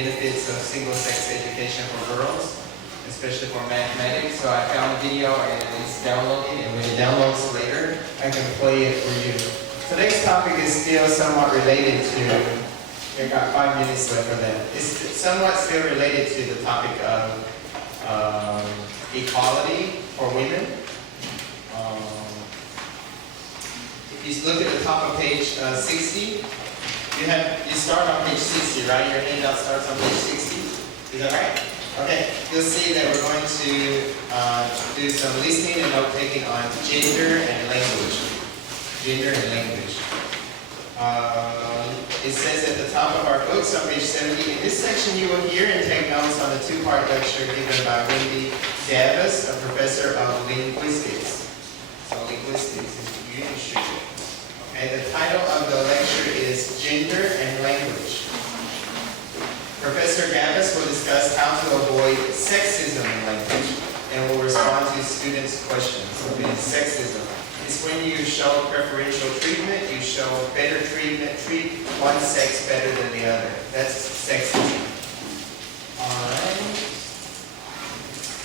benefits of single-sex education for girls, especially for mathematics. So I found a video and it's downloading, and when it downloads later, I can play it for you. Today's topic is still somewhat related to, I got 5 minutes left for that. It's somewhat still related to the topic of equality for women. If you look at the top of page 60, you start on page 60, right? Your handout starts on page 60. Is that right? Okay. You'll see that we're going to do some listening and note taking on gender and language. Gender and language. It says at the top of our books on page 70, in this section you will hear and take notes on the two-part lecture given by Wendy Davis, a professor of linguistics. So linguistics is Union. Okay, the title of the lecture is Gender and Language. Professor Davis will discuss how to avoid sexism in language and will respond to students' questions. Okay, sexism. It's when you show preferential treatment, you show better treatment, treat one sex better than the other. That's sexism. Alright.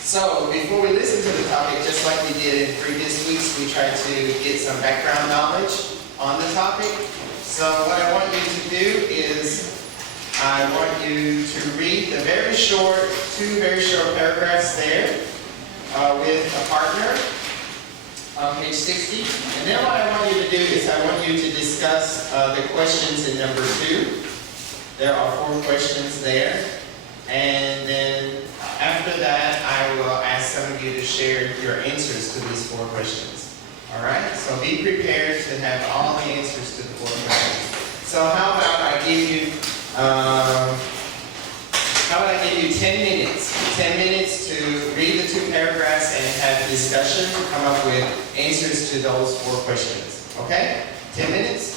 So, before we listen to the topic, just like we did in previous weeks, we tried to get some background knowledge on the topic. So, what I want you to do is, I want you to read the two very short paragraphs there with a partner on page 60. And then what I want you to do is I want you to discuss the questions in number 2. There are 4 questions there. And then after that, I will ask some of you to share your answers to these 4 questions. Alright? So be prepared to have all the answers to the 4 questions. So how about I give you 10 minutes? 10 minutes to read the 2 paragraphs and have a discussion, come up with answers to those 4 questions. Okay? 10 minutes?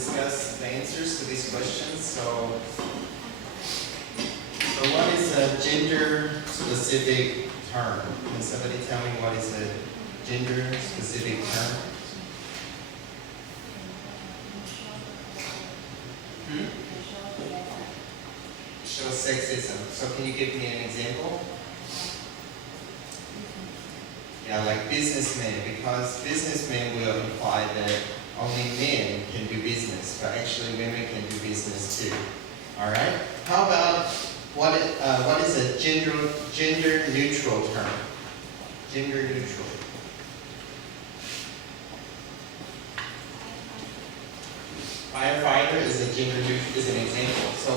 discuss the answers to these questions. So what is a gender-specific term? Can somebody tell me what is a gender-specific term? Show sexism. So can you give me an example? Yeah, like businessmen, because businessmen will imply that only men can do business, but actually women can do business too. All right. How about what is a gender neutral term? Gender neutral. Firefighter is an example. So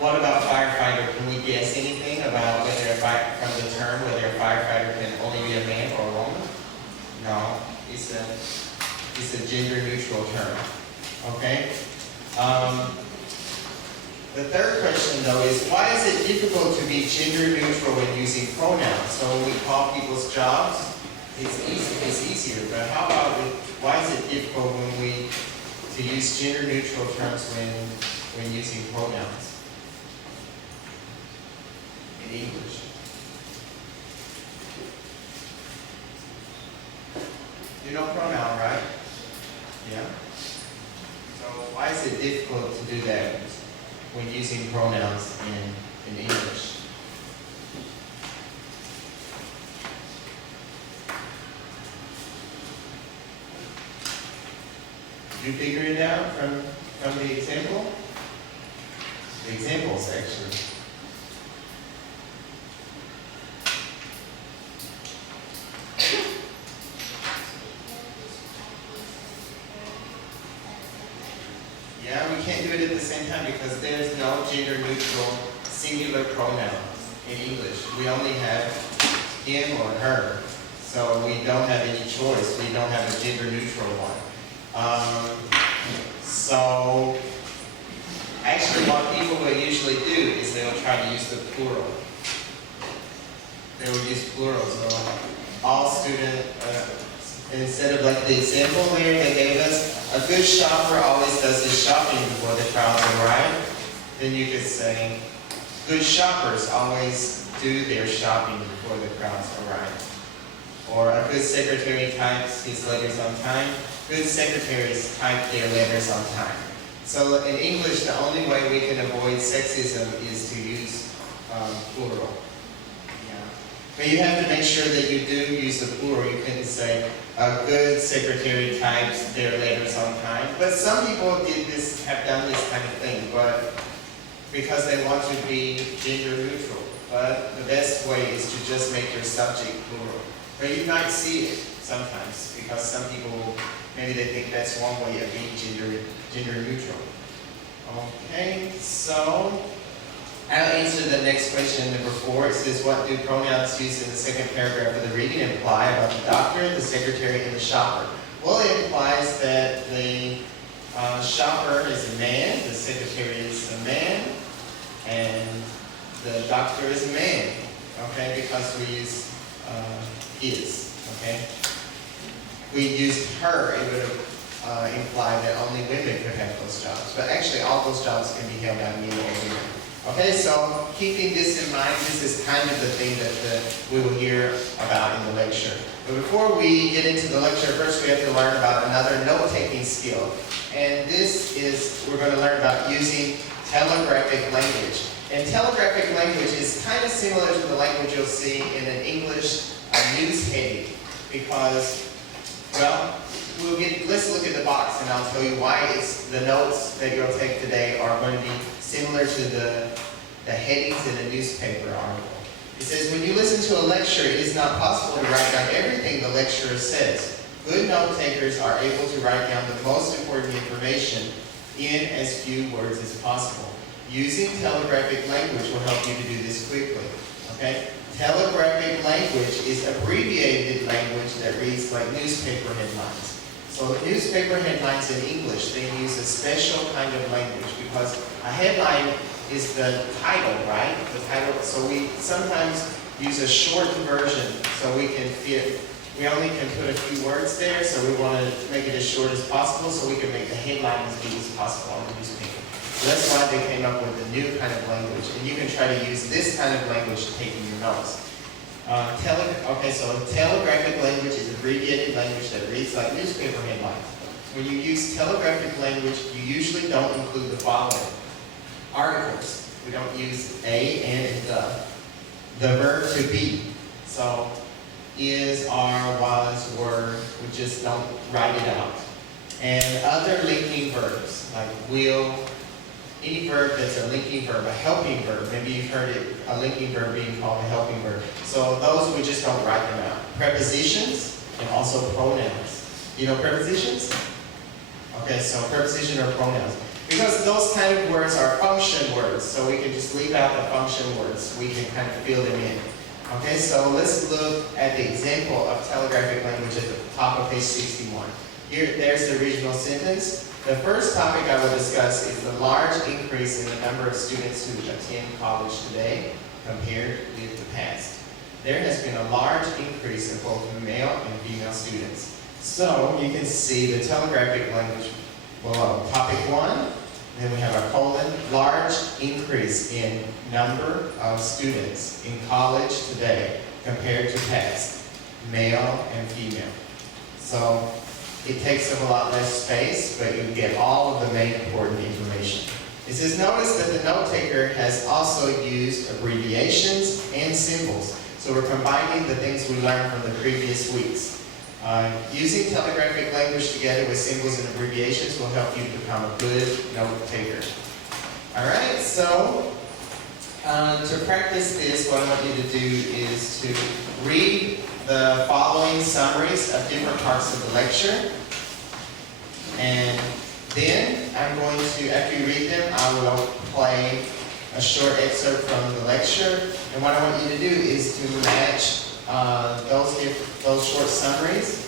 what about firefighter? Can we guess anything about whether from the term whether a firefighter can only be a man or a woman? No, it's a gender neutral term. Okay. The third question though is why is it difficult to be gender neutral when using pronouns? So when we call people's jobs, it's easier. But how about why is it difficult to use gender neutral terms when using pronouns in English? You know pronoun, right? Yeah. So why is it difficult to do that when using pronouns in English? Did you figure it out from the example? The examples, actually. Yeah, we can't do it at the same time because there's no gender neutral singular pronoun in English. We only have him or her. So we don't have any choice. We don't have a gender neutral one. So actually what people will usually do is they'll try to use the plural. They will use plural. So all student, instead of like the example there they gave us, a good shopper always does his shopping before the crowds arrive. Then you could say, good shoppers always do their shopping before the crowds arrive. Or a good secretary types his letters on time. Good secretaries type their letters on time. So in English, the only way we can avoid sexism is to use plural. Yeah. But you have to make sure that you do use the plural. You can say, a good secretary types their letters on time. But some people have done this kind of thing, but because they want to be gender neutral. But the best way is to just make your subject plural. But you might see it sometimes, because some people, maybe they think that's one way of being gender neutral. Okay, so I'll answer the next question, number 4. It says, what do pronouns used in the second paragraph of the reading imply about the doctor, the secretary, and the shopper? Well, it implies that the shopper is a man, the secretary is a man, and the doctor is a man, okay, because we use is, okay? We used her, it would have implied that only women could have those jobs. But actually, all those jobs can be held by men or women. Okay, so keeping this in mind, this is kind of the thing that we will hear about in the lecture. But before we get into the lecture, first we have to learn about another note-taking skill. And this is, we're going to learn about using telegraphic language. And telegraphic language is kind of similar to the language you'll see in an English news heading, because, well, let's look at the box and I'll tell you why the notes that you'll take today are going to be similar to the headings in a newspaper article. It says, when you listen to a lecture, it is not possible to write down everything the lecturer says. Good note takers are able to write down the most important information in as few words as possible. Using telegraphic language will help you to do this quickly. Okay? Telegraphic language is abbreviated language that reads like newspaper headlines. So newspaper headlines in English, they use a special kind of language because a headline is the title, right? The title. So we sometimes use a short version so we can fit we only can put a few words there, so we want to make it as short as possible so we can make the headline as big as possible on the newspaper. So that's why they came up with a new kind of language, and you can try to use this kind of language to take in your notes. So telegraphic language is abbreviated language that reads like newspaper headlines. When you use telegraphic language, you usually don't include the following. Articles. We don't use a, and, the. The verb to be. So, is, are, was, were, we just don't write it out. And other linking verbs, like will, any verb that's a linking verb, a helping verb. Maybe you've heard it, a linking verb being called a helping verb. So those we just don't write them out. Prepositions and also pronouns. You know prepositions? Okay, so preposition or pronouns. Because those kind of words are function words, so we can just leave out the function words. We can kind of fill them in. Okay, so let's look at the example of telegraphic language at the top of page 61. There's the original sentence. The first topic I will discuss is the large increase in the number of students who attend college today compared with the past. There has been a large increase in both male and female students. So you can see the telegraphic language below. Topic 1, then we have a colon, large increase in number of students in college today compared to past, male and female. So it takes up a lot less space, but you get all of the main important information. It says, notice that the note taker has also used abbreviations and symbols. So we're combining the things we learned from the previous weeks. Using telegraphic language together with symbols and abbreviations will help you become a good note taker. Alright, so to practice this, what I want you to do is to read the following summaries of different parts of the lecture. And then I'm going to, after you read them, I will play a short excerpt from the lecture. And what I want you to do is to match those short summaries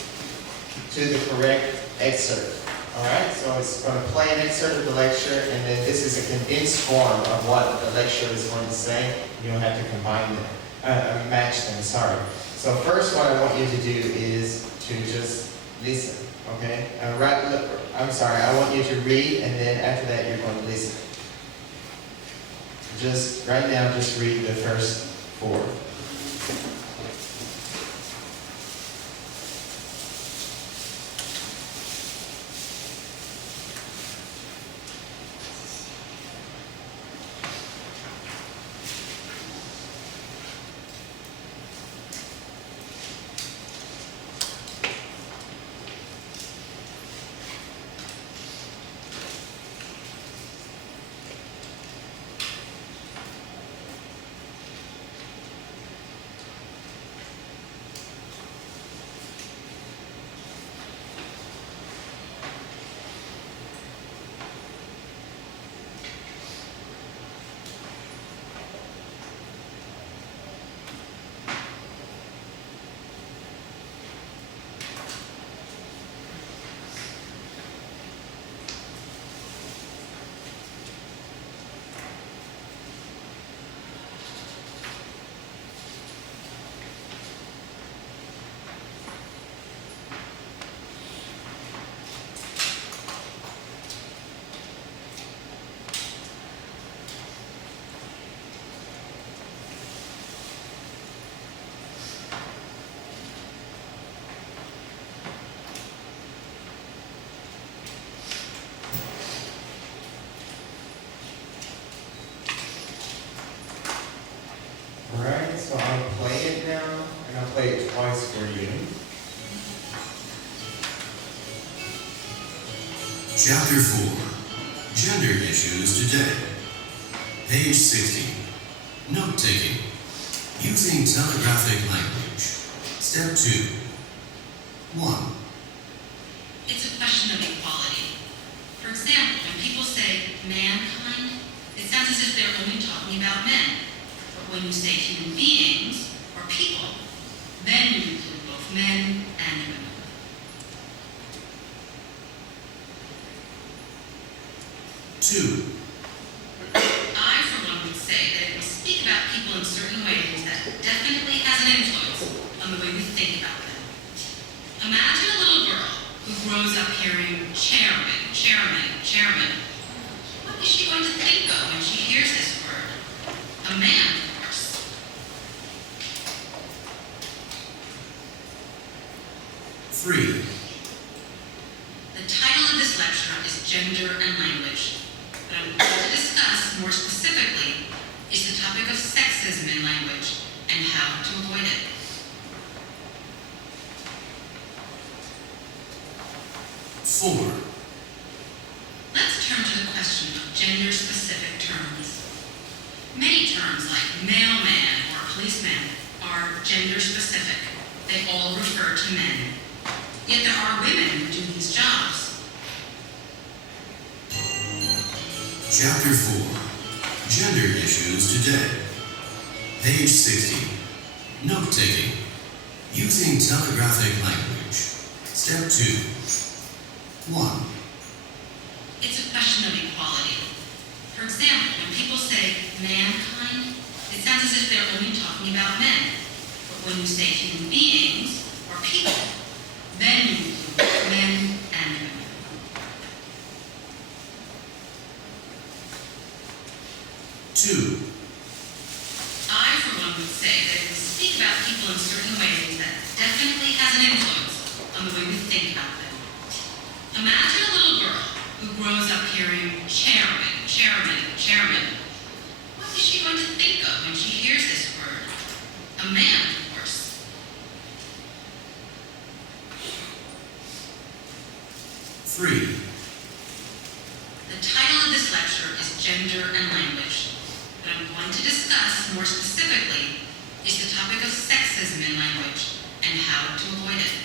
to the correct excerpt. Alright, so it's going to play an excerpt of the lecture, and then this is a condensed form of what the lecturer is going to say. You'll have to combine them, match them, sorry. So first what I want you to do is to just listen, okay? I want you to read, and then after that you're going to listen. Just, right now, just read the first 4. Alright, so I'll play it now, and I'll play it twice for you. Chapter 4, Gender Issues Today. Page 16, Note-taking. Using telegraphic language. Step 2. 1. It's a question of equality. For example, when people say mankind, it sounds as if they're only talking about men. But when you say human beings, or people, then you include both men and women. 2. I, for one, would say that if we speak about people in certain ways, that definitely has an influence on the way we think about them. grows up hearing chairman, chairman, chairman, what is she going to think of when she hears this word? A man, of course. 3. The title of this lecture is Gender and Language. What I'm going to discuss more specifically is the topic of sexism in language and how to avoid it. 4. Let's turn to the question of gender-specific terms. Many terms like mailman or policeman are gender-specific. They all refer to men. Yet there are women who do these jobs. Chapter 4. Gender issues today. Page 60. Note-taking. Using telegraphic language. Step 2. 1. It's a question of equality. For example, when people say mankind, it sounds as if they're only talking about men. But when you say human beings or people, then you include men and women. 2. I, for one, would say that if we speak about people in certain ways, that definitely has an influence on the way we think about them. Imagine a little girl who grows up hearing chairman, chairman, chairman. What is she going to think of when she hears this word? A man, of course. 3. The title of this lecture is Gender and Language. What I'm going to discuss more specifically is the topic of sexism in language and how to avoid it.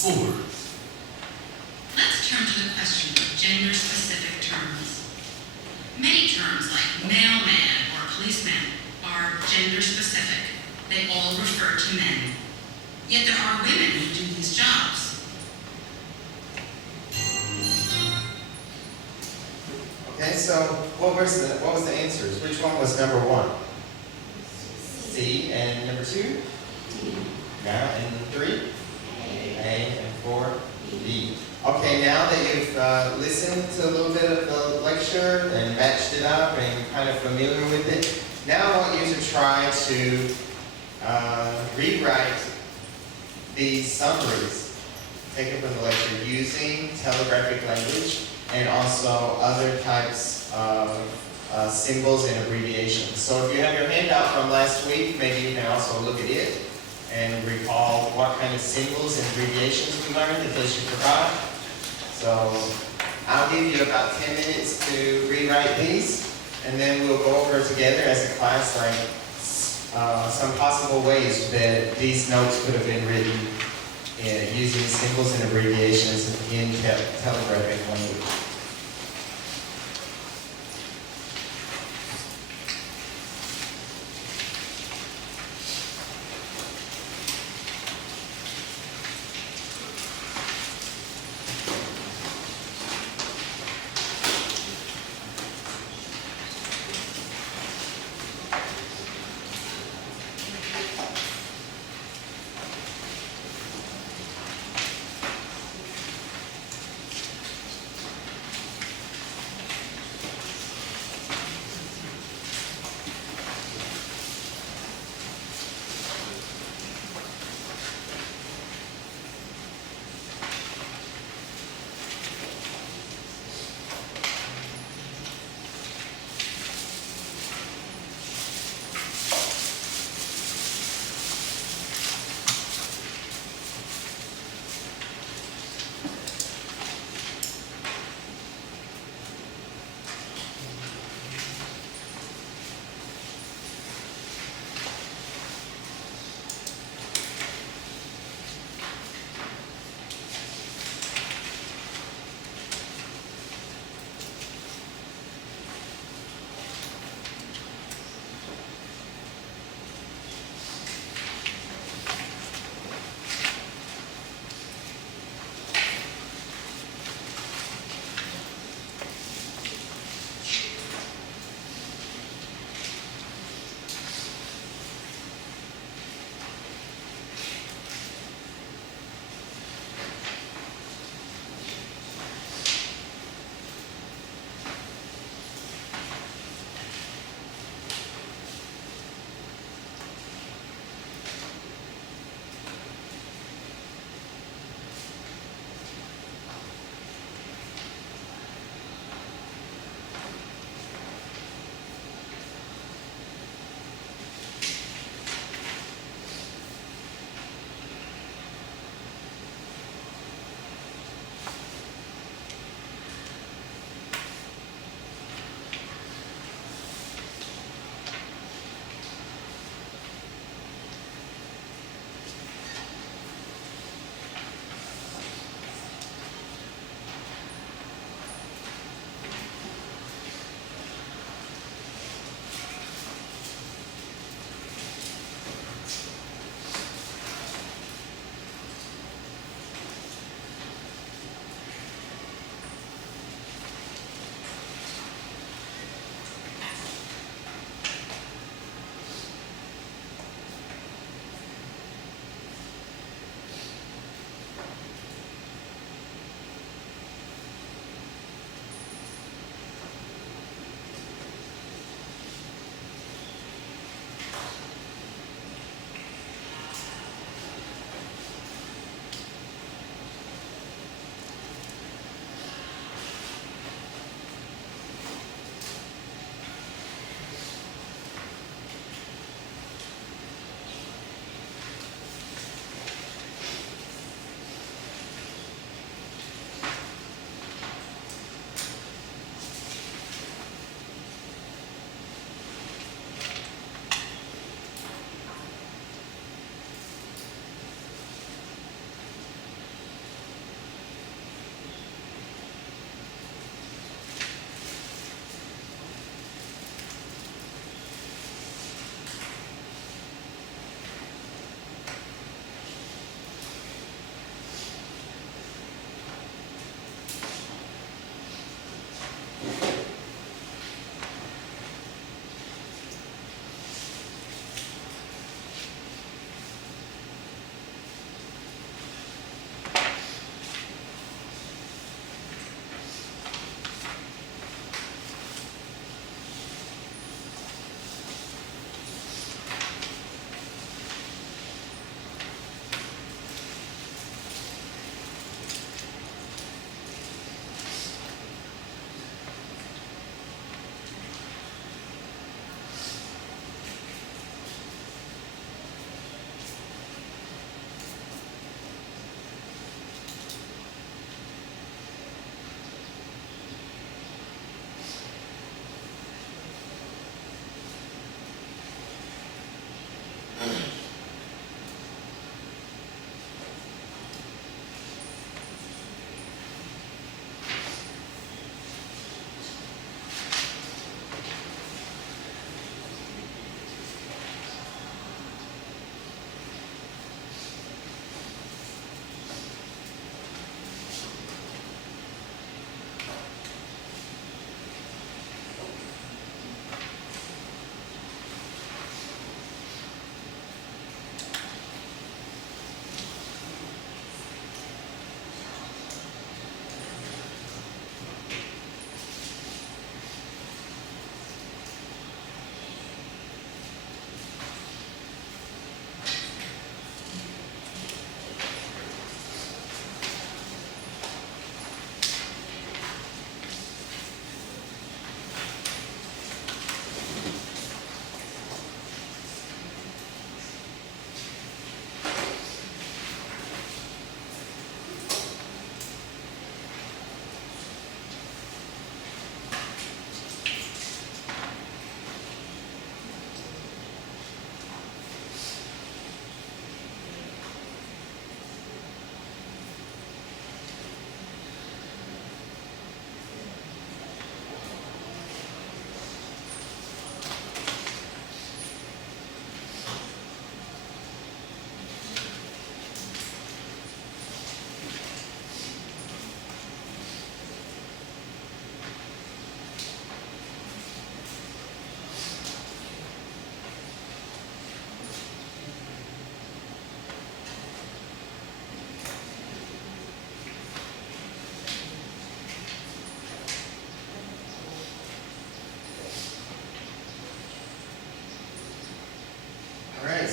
4. Let's turn to the question of gender-specific terms. Many terms like mailman or policeman are gender-specific. They all refer to men. Yet there are women who do these jobs. Okay, so what was the answers? Which one was number 1? C, and number 2? Now, and 3? A, and 4? D. Okay, now that you've listened to a little bit of the lecture and matched it up and kind of familiar with it, now I want you to try to rewrite these summaries taken from the lecture using telegraphic language and also other types of symbols and abbreviations. So if you have your handout from last week, maybe you can also look at it and recall what kind of symbols and abbreviations we learned in case you forgot. So I'll give you about 10 minutes to rewrite these, and then we'll go over together as a class like some possible ways that these notes could have been written using symbols and abbreviations in telegraphic language.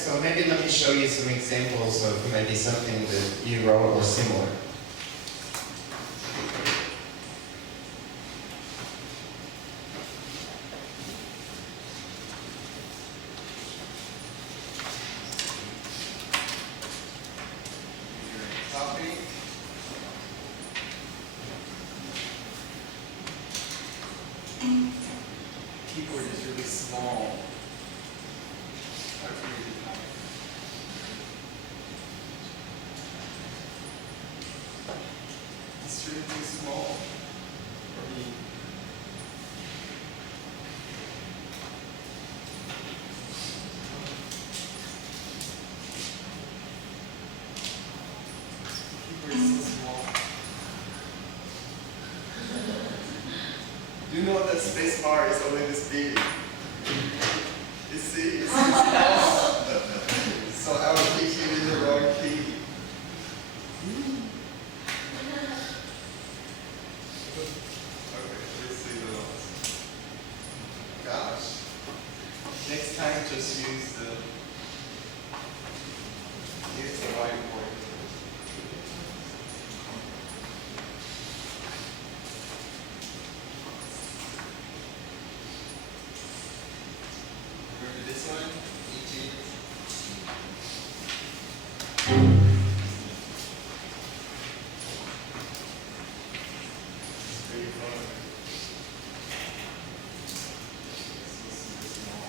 so maybe let me show you some examples of maybe something that you wrote or similar. Topic. Keyboard is really small. It's really too small for me. Keyboard is so small. Do you know that space bar is only this big? You see, it's too small. So I was thinking in the wrong key. Okay, let's see the notes. Gosh. Next time just use the whiteboard. Remember this one? E.G. It's pretty fun. It's so super small.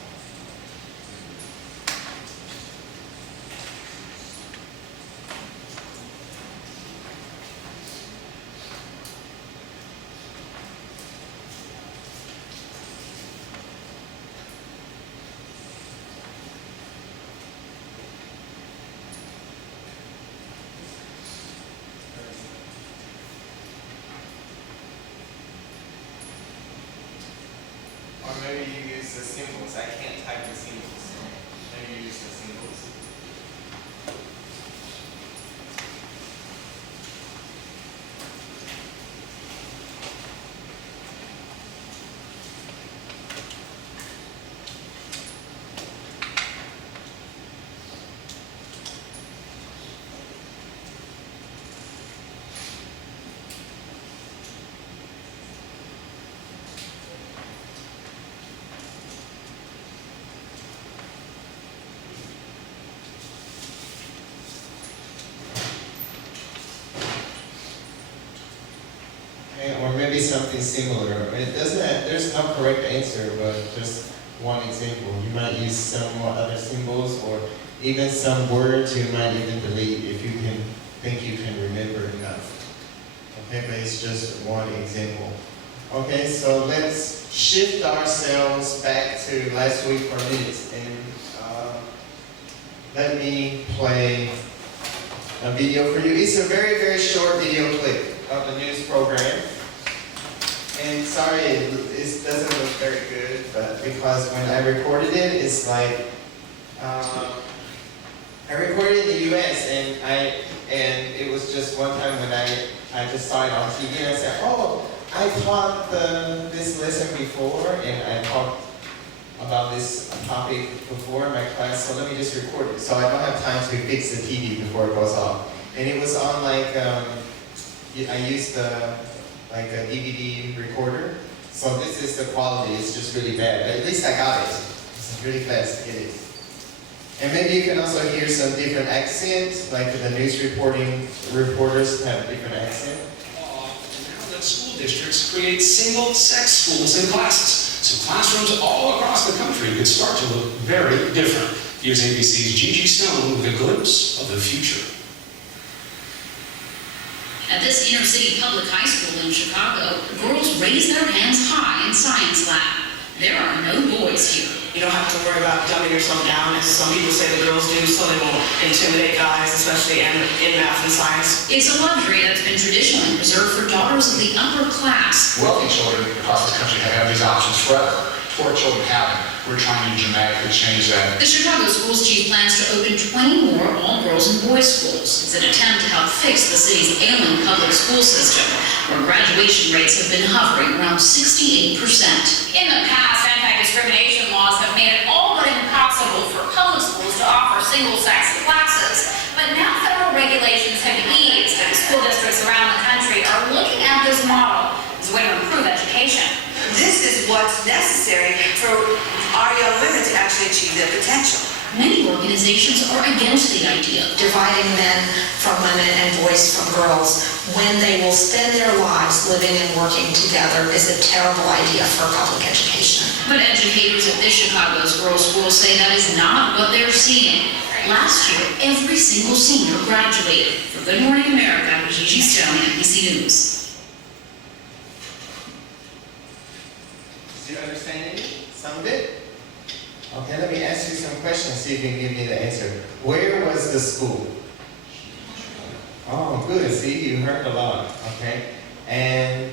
Or maybe you use the symbols. I can't type the symbols. Maybe you use the symbols. Okay, or maybe something similar. It doesn't. There's no correct answer, but just one example. You might use some more other symbols, or even some words you might even delete if you can think you can remember enough. Okay, but it's just one example. Okay, so let's shift ourselves back to last week for a minute, and let me play a video for you. It's a very, very short video clip of the news program. And sorry, it doesn't look very good, but because when I recorded it, it's like, I recorded in the US, and it was just one time when I just saw it on TV, and I said, oh, I taught this lesson before, and I talked about this topic before in my class, so let me just record it. So I don't have time to fix the TV before it goes off. And it was on like, I used like a DVD recorder. So this is the quality, it's just really bad. But at least I got it. It's really fast to get it. And maybe you can also hear some different accents, like the news reporters have different accent. Now that school districts create single-sex schools and classes, so classrooms all across the country could start to look very different. Here's ABC's Gigi Stone with a glimpse of the future. At this inner-city public high school in Chicago, girls raise their hands high in science lab. There are no boys here. You don't have to worry about dumbing yourself down, as some people say the girls do, so they won't intimidate guys, especially in math and science. It's a luxury that's been traditionally reserved for daughters of the upper class. Wealthy children across this country have had these options forever. Poor children haven't. We're trying to dramatically change that. The Chicago Schools Chief plans to open 20 more all-girls and boys schools. It's an attempt to help fix the city's ailing public school system, where graduation rates have been hovering around 68%. In the past, anti-discrimination laws have made it all but impossible for public schools to offer single-sex classes. But now federal regulations have eased, and school districts around the country are looking at this model as a way to improve education. This is what's necessary for our young women to actually achieve their potential. Many organizations are against the idea of Dividing men from women and boys from girls when they will spend their lives living and working together is a terrible idea for public education. But educators at this Chicago's girls' school say that is not what they're seeing. Last year, every single senior graduated. For Good Morning America, Gigi Stone, NBC News. Do you understand any? Some of it? Okay, let me ask you some questions, see if you can give me the answer. Where was the school? Oh, good. See, you heard a lot. Okay. And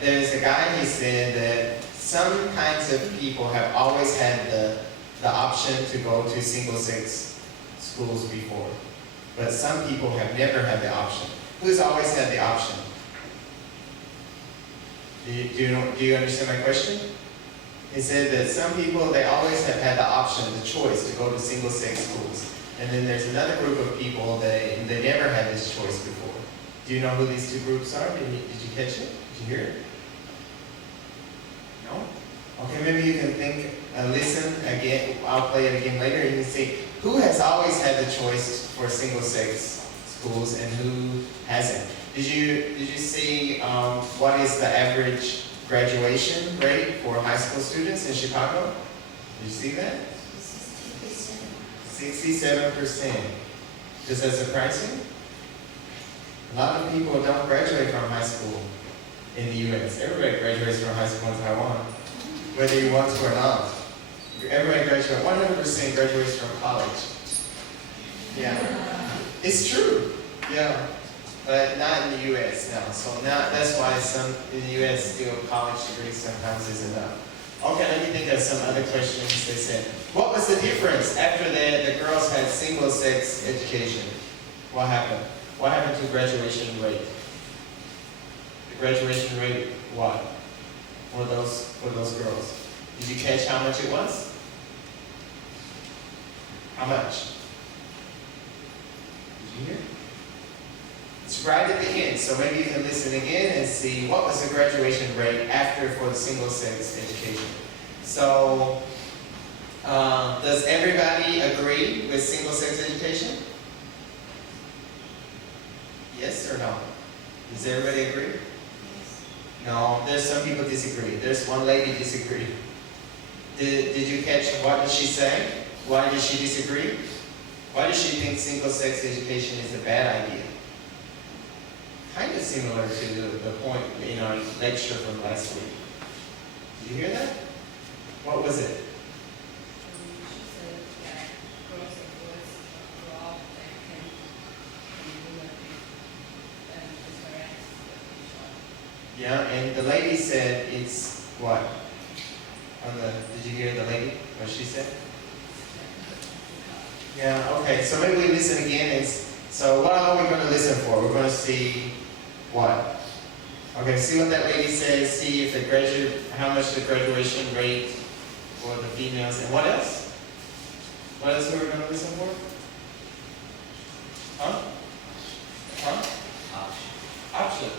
there's a guy, he said that some kinds of people have always had the option to go to single-sex schools before. But some people have never had the option. Who's always had the option? Do you understand my question? He said that some people, they always have had the option, the choice to go to single-sex schools. And then there's another group of people that they never had this choice before. Do you know who these two groups are? Did you catch it? Did you hear it? No? Okay, maybe you can think, listen again. I'll play it again later. You can see who has always had the choice for single-sex schools and who hasn't. Did you see what is the average graduation rate for high school students in Chicago? Did you see that? 67%. Does that surprise you? A lot of people don't graduate from high school in the U.S. Everybody graduates from high school in Taiwan, whether you want to or not. Everybody graduates, 100% graduates from college. Yeah, it's true. Yeah, but not in the U.S. now. So now that's why some in the U.S. still college degrees sometimes is enough. Okay, let me think of some other questions they said. What was the difference after the girls had single-sex education? What happened? What happened to graduation rate? The graduation rate, what? For those girls? Did you catch how much it was? How much? Did you hear? It's right at the end, so maybe you can listen again and see what was the graduation rate after for the single-sex education. So, does everybody agree with single-sex education? Yes or no? Does everybody agree? No, there's some people disagree. There's one lady disagree. Did you catch what did she say? Why did she disagree? Why does she think single-sex education is a bad idea? Kind of similar to the point in our lecture from last week. Did you hear that? What was it? She said that girls and boys grow up and can do different Yeah, and the lady said it's what? Did you hear the lady? What she said? Yeah, okay, so maybe we listen again. So what are we going to listen for? We're going to see what? Okay, see what that lady says, see if how much the graduation rate for the females, and what else? What else are we going to listen for? Huh? Huh? Option.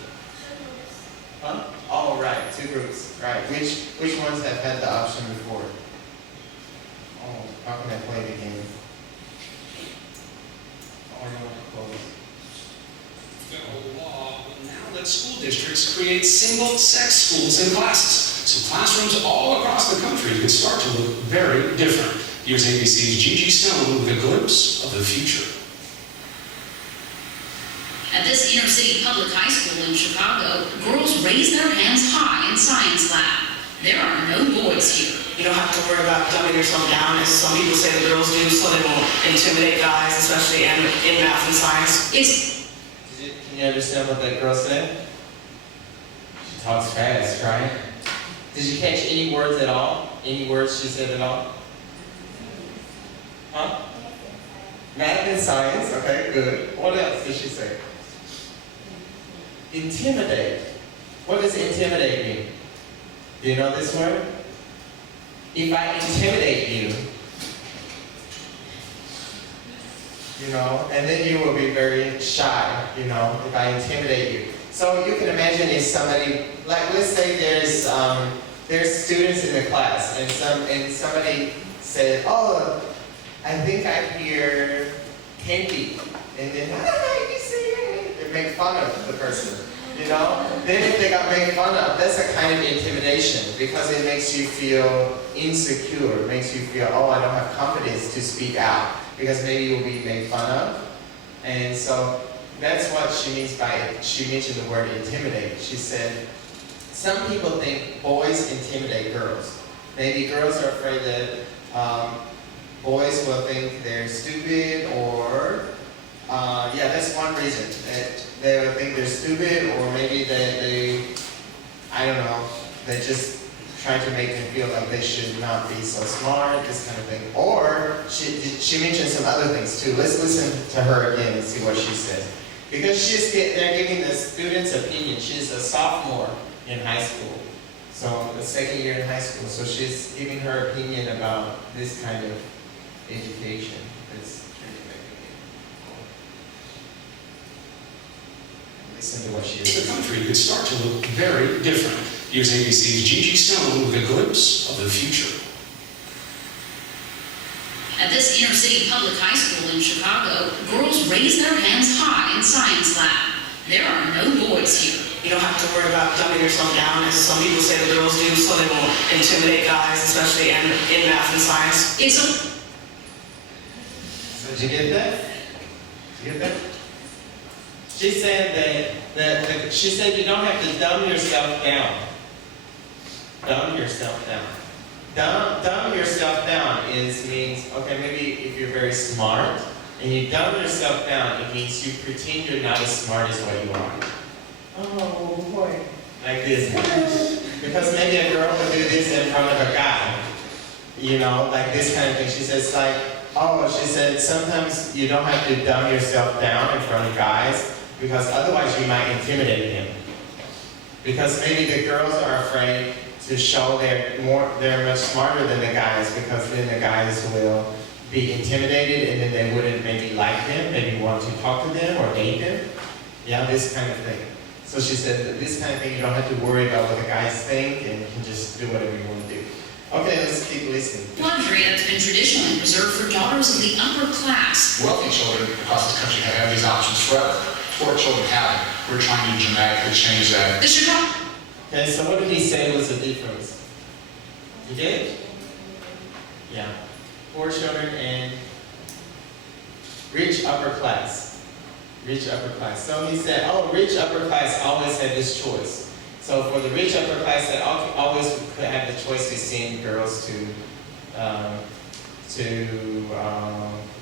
Huh? Oh, right, two groups. Right, which ones have had the option before? Oh, how can I play it again? Oh, no, close. Federal law will now let school districts create single-sex schools and classes, so classrooms all across the country can start to look very different. Here's ABC's Gigi Stone with a glimpse of the future. At this inner-city public high school in Chicago, girls raise their hands high in science lab. There are no boys here. You don't have to worry about dumbing yourself down, as some people say the girls do, so they won't intimidate guys, especially in math and science. Can you understand what that girl said? She talks fast, right? Did you catch any words at all? Any words she said at all? Huh? Math and science, okay, good. What else did she say? Intimidate. What does intimidate mean? Do you know this word? If I intimidate you, you know, and then you will be very shy, you know, if I intimidate you. So you can imagine if somebody, like let's say there's students in the class and somebody said, oh, I think I hear candy, and then you see, they make fun of the person, you know. Then if they got made fun of, that's a kind of intimidation because it makes you feel insecure. It makes you feel, oh, I don't have confidence to speak out because maybe you'll be made fun of. And so that's what she means by it. She mentioned the word intimidate. She said, some people think boys intimidate girls. Maybe girls are afraid that boys will think they're stupid, or yeah, that's one reason. They will think they're stupid, or maybe they I don't know, they just try to make them feel like they should not be so smart, this kind of thing. Or she mentioned some other things too. Let's listen to her again and see what she said. Because they're giving the students' opinion. She's a sophomore in high school, so the second year in high school. So she's giving her opinion about this kind of education. It's listen to what she is. The country could start to look very different. Here's ABC's Gigi Stone with a glimpse of the future. At this inner city public high school in Chicago, girls raise their hands high in science lab. There are no boys here. You don't have to worry about dumbing yourself down, as some people say the girls do, so they won't intimidate guys, especially in math and science. So did you get that? Did you get that? She said that she said you don't have to dumb yourself down. Dumb yourself down. Dumb yourself down means, okay, maybe if you're very smart and you dumb yourself down, it means you pretend you're not as smart as what you are. Oh boy. Like this. Because maybe a girl would do this in front of a guy. You know, like this kind of thing. She says like, oh, she said sometimes you don't have to dumb yourself down in front of guys because otherwise you might intimidate them. Because maybe the girls are afraid to show they're much smarter than the guys, because then the guys will be intimidated and then they wouldn't maybe like them, maybe want to talk to them or date them. Yeah, this kind of thing. So she said that this kind of thing you don't have to worry about what the guys think, and you can just do whatever you want to do. Okay, let's keep listening. Luxury has been traditionally reserved for daughters of the upper class. Wealthy children across this country have had these options forever. Poor children haven't. We're trying to dramatically change that. The Chicago. Okay, so what did he say was the difference? You get it? Yeah. Poor children and rich upper class. Rich upper class. So he said, oh, rich upper class always had this choice. So for the rich upper class, that always could have the choice to send girls to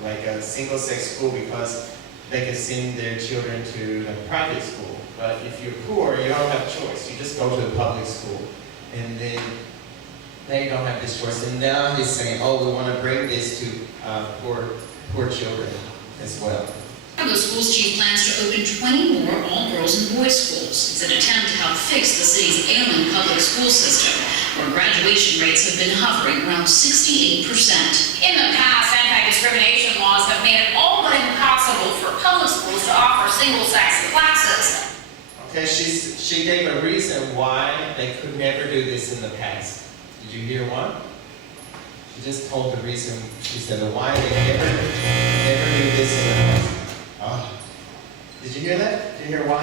like a single-sex school because they could send their children to a private school. But if you're poor, you don't have a choice. You just go to the public school, and then they don't have this choice. And now he's saying, oh, we want to bring this to poor children as well. Chicago Schools Chief plans to open 20 more all-girls and boys schools. It's an attempt to help fix the city's ailing public school system, where graduation rates have been hovering around 68%. In the past, anti-discrimination laws have made it all but impossible for public schools to offer single-sex classes. Okay, she gave a reason why they could never do this in the past. Did you hear one? She just told the reason. She said why they never do this in the past. Oh. Did you hear that? Did you hear why?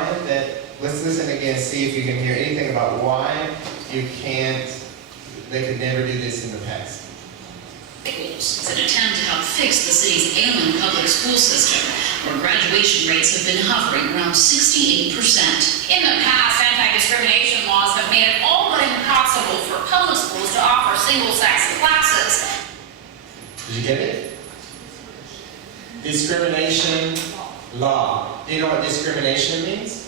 Let's listen again and see if you can hear anything about why they could never do this in the past. It's an attempt to help fix the city's ailing public school system, where graduation rates have been hovering around 68%. In the past, anti-discrimination laws have made it all but impossible for public schools to offer single-sex classes. Did you get it? Discrimination law. Do you know what discrimination means?